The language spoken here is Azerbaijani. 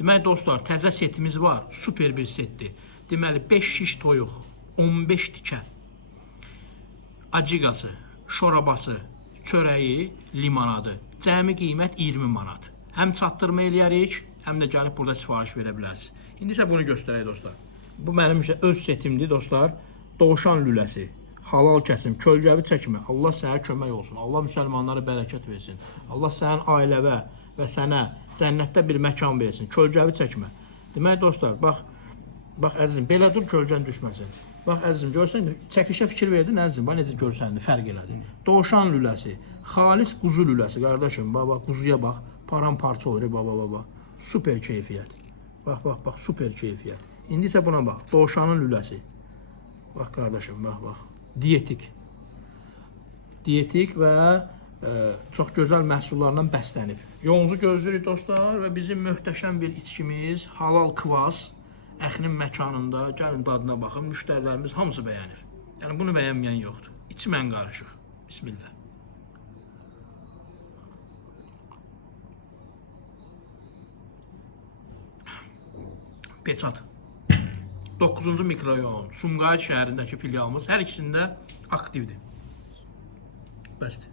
Deməli dostlar, təzə setimiz var. Super bir setdir. Deməli 5 şiş toyuq, 15 tikə, acıqası, şorabası, çörəyi, limanadı. Cəmi qiymət 20 manat. Həm çatdırma eləyərik, həm də gəlib burada sifariş verə bilərsiniz. İndi isə bunu göstərək dostlar. Bu mənim öz setimdir dostlar. Dovşan lüləsi, halal kəsim, kölgəvi çəkmə. Allah sənə kömək olsun. Allah müsəlmanlara bərəkət versin. Allah sənin ailəvə və sənə cənnətdə bir məkan versin. Kölgəvi çəkmə. Demək dostlar, bax əzizim, belə dur kölgən düşməsin. Bax əzizim, görsən, çəkilişə fikir verdin əzizim, bax necə görsəndi, fərq elədi. Dovşan lüləsi, xalis quzu lüləsi, qardaşım, bax, quzuya bax, paramparça olur, bax. Super keyfiyyət. Bax, super keyfiyyət. İndi isə buna bax, dovşanın lüləsi. Bax qardaşım, bax. Dietik. Dietik və çox gözəl məhsullarla bəslənib. Yolunuzu gözləyirik dostlar və bizim möhtəşəm bir içkimiz, halal kvas, əxinin məkanında. Gəlin dadına baxın, müştərilərimiz hamısı bəyənir. Yəni bunu bəyənməyən yoxdur. İçmən qarışıq. Bismillah. Peçat. 9-cu mikrorayon, Sumqayıt şəhərindəki filialımız hər ikisində aktivdir. Bəsdir.